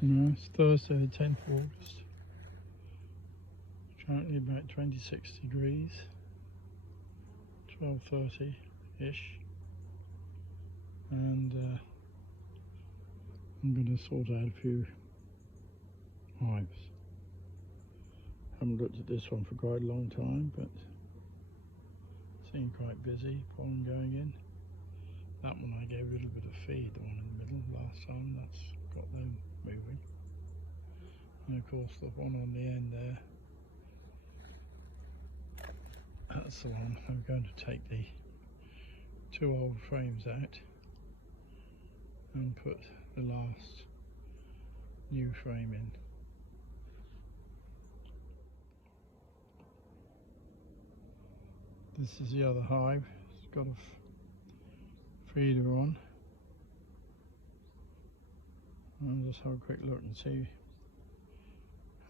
No, it's Thursday the 10th of August. Currently about 26 degrees, 12:30-ish, and I'm going to sort out a few hives. Haven't looked at this one for quite a long time, but seemed quite busy, pollen going in. That one I gave a little bit of feed, the one in the middle last time, that's got them moving. And of course the one on the end there, that's the one. I'm going to take the 2 old frames out and put the last new frame in. This is the other hive. It's got a feeder on. I'll just have a quick look and see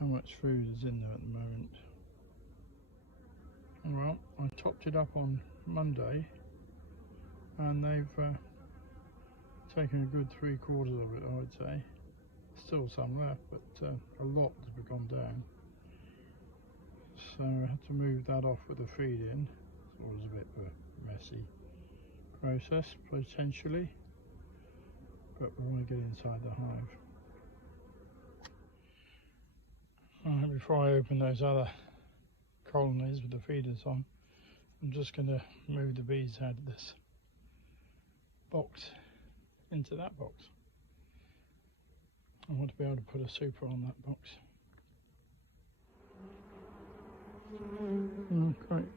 how much food is in there at the moment. Well, I topped it up on Monday and they've taken a good 3/4 of it, I would say. Still some left, but a lot has gone down. So I had to move that off with the feed in. It's always a bit of a messy process, potentially, but we want to get inside the hive. Alright, before I open those other colonies with the feeders on, I'm just going to move the bees out of this box into that box. I want to be able to put a super on that box.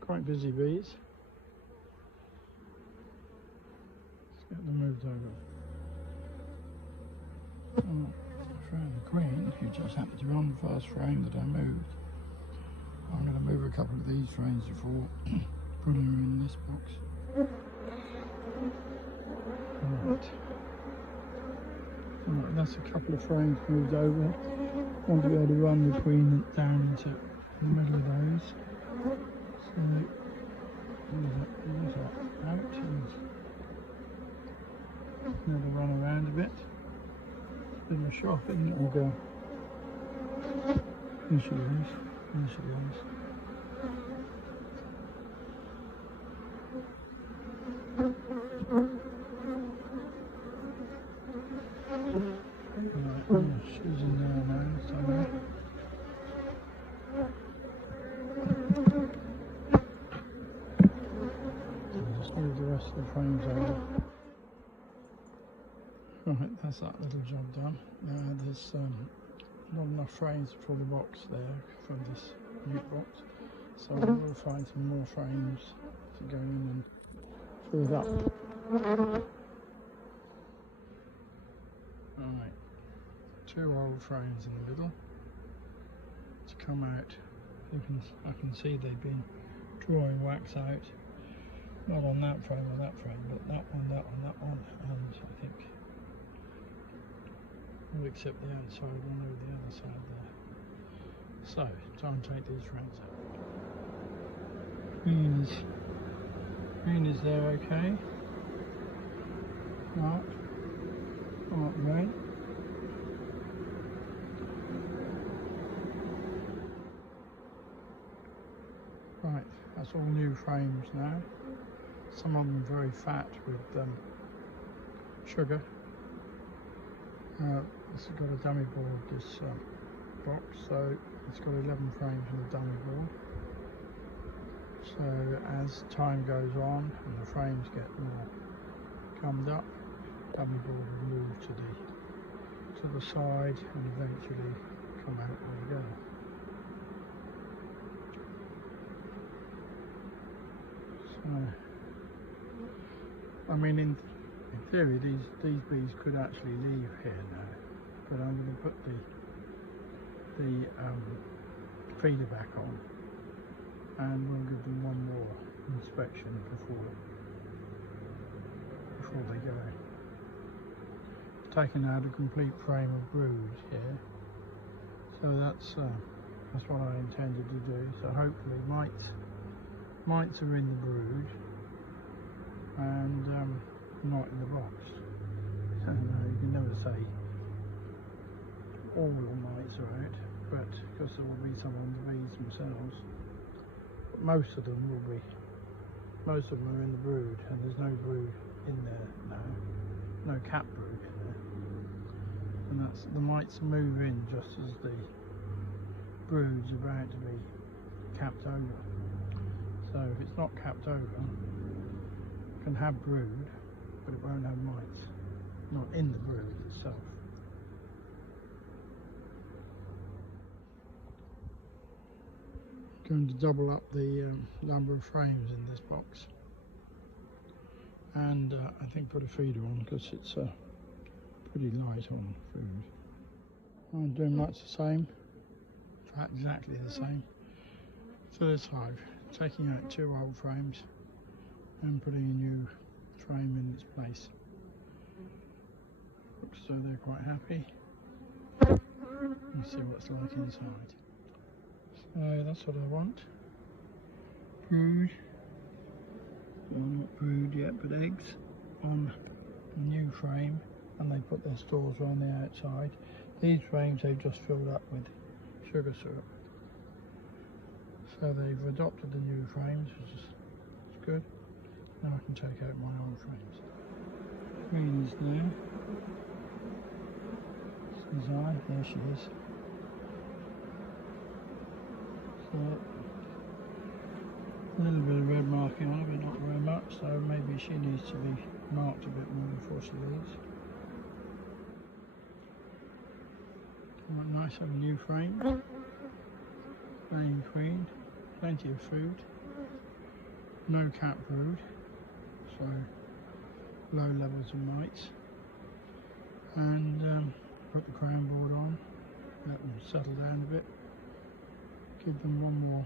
Quite busy bees. Let's get them moved over. Frame the queen, who just happened to be on the first frame that I moved. I'm going to move a couple of these frames before putting her in this box. Alright, that's a couple of frames moved over. I want to be able to run the queen down into the middle of those. So these are out and now to run around a bit. It's a bit of a shock, isn't it? We'll go. Here she is. There she is. Right, she's in there now somewhere. I'll just move the rest of the frames over. Right, that's that little job done. Now there's not enough frames for the box there from this new box, so we'll find some more frames to go in and fill it up. Alright, 2 old frames in the middle to come out. I can see they've been drawing wax out, not on that frame or that frame, but that one, and I think all except the outside one over the other side there. So, time to take these frames out. Green is there okay. Mark right. Right, that's all new frames now. Some of them very fat with sugar. It's got a dummy board, this box, so it's got 11 frames in the dummy board. So as time goes on and the frames get more gummed up, dummy board will move to the side and eventually come out altogether. So, I mean, in theory, these bees could actually leave here now, but I'm going to put the feeder back on, and we'll give them one more inspection before they go. Taken out a complete frame of brood here, so that's what I intended to do. So hopefully mites are in the brood and not in the box. So you can never say all the mites are out, but because there will be some on the bees themselves. But most of them will be. Most of them are in the brood, and there's no brood in there now. No cap brood in there. And that's the mites move in just as the brood's about to be capped over. So if it's not capped over, it can have brood, but it won't have mites. Not in the brood itself. Going to double up the number of frames in this box, and I think put a feeder on because it's pretty light on food. I'm doing much the same, in fact exactly the same for this hive, taking out 2 old frames and putting a new frame in its place. Looks so they're quite happy. Let's see what it's like inside. So that's what I want. Brood. Well, not brood yet, but eggs on a new frame, and they put their stores around the outside. These frames they've just filled up with sugar syrup. So they've adopted the new frames, which is good. Now I can take out my old frames. Queen is there. Suzanne, there she is. So, a little bit of red marking on her, but not very much, so maybe she needs to be marked a bit more before she leaves. Nice have a new frame. Laying queen, plenty of food, no cap brood, so low levels of mites, and put the crown board on, let them settle down a bit. Give them one more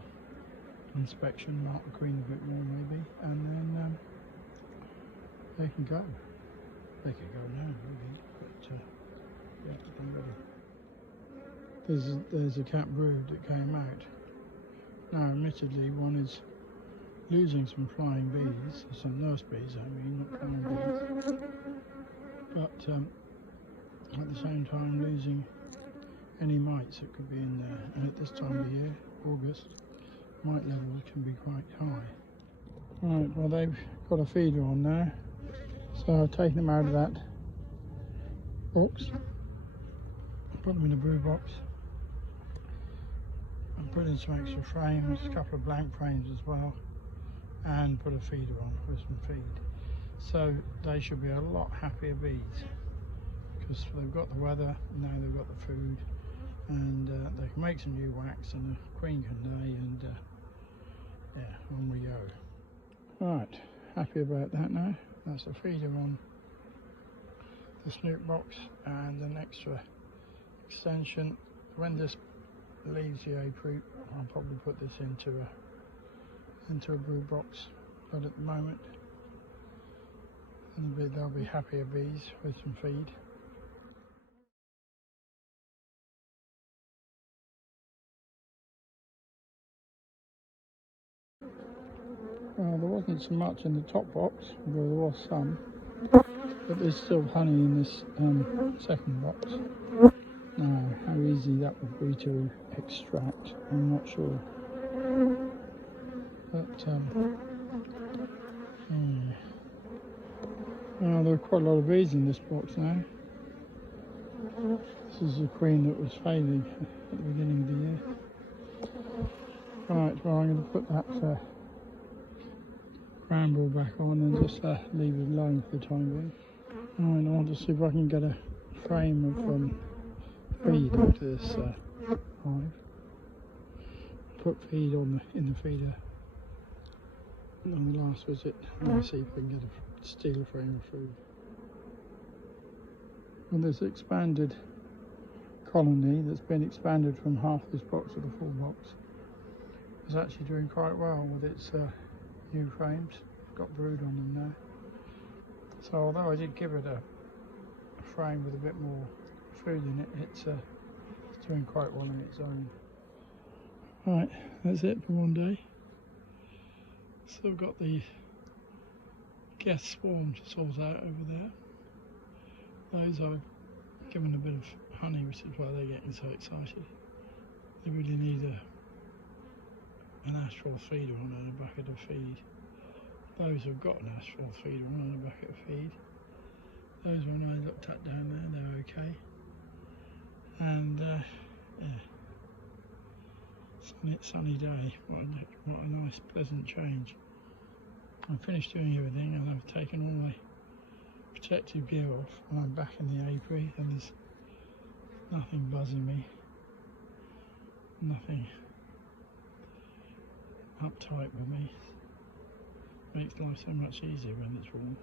inspection, mark the queen a bit more maybe, and then they can go. They can go now really, but yeah, they're ready. There's a cap brood that came out. Now admittedly one is losing some flying bees, some nurse bees I mean, not flying bees, but at the same time losing any mites that could be in there, and at this time of year, August, mite levels can be quite high. Right, well they've got a feeder on now, so I've taken them out of that box, put them in a brood box, and put in some extra frames, a couple of blank frames as well, and put a feeder on with some feed. So they should be a lot happier bees, because they've got the weather, now they've got the food, and they can make some new wax, and the queen can lay, and yeah, on we go. Right, happy about that now. That's a feeder on the snoot box and an extra extension. When this leaves the apiary, I'll probably put this into a brood box, but at the moment they'll be happier bees with some feed. Well, there wasn't so much in the top box, although there was some, but there's still honey in this second box. Now, how easy that would be to extract, I'm not sure. But, well, there are quite a lot of bees in this box now. This is the queen that was failing at the beginning of the year. Right, well, I'm going to put that crown board back on and just leave it alone for the time being. Right, I want to see if I can get a frame of feed into this hive. Put feed in the feeder on the last visit, and see if we can get a steel frame of food. And this expanded colony that's been expanded from half this box to the full box is actually doing quite well with its new frames. Got brood on them now. So although I did give it a frame with a bit more food in it, it's doing quite well on its own. Right, that's it for one day. Still got the guest swarm to sort out over there. Those I've given a bit of honey, which is why they're getting so excited. They really need an astral feeder on and a bucket of feed. Those who've got an astral feeder on and a bucket of feed, those one I looked at down there, they're okay. And yeah, sunny day. What a nice, pleasant change. I've finished doing everything, and I've taken all my protective gear off, and I'm back in the apiary, and there's nothing buzzing me, nothing uptight with me. Makes life so much easier when it's warm.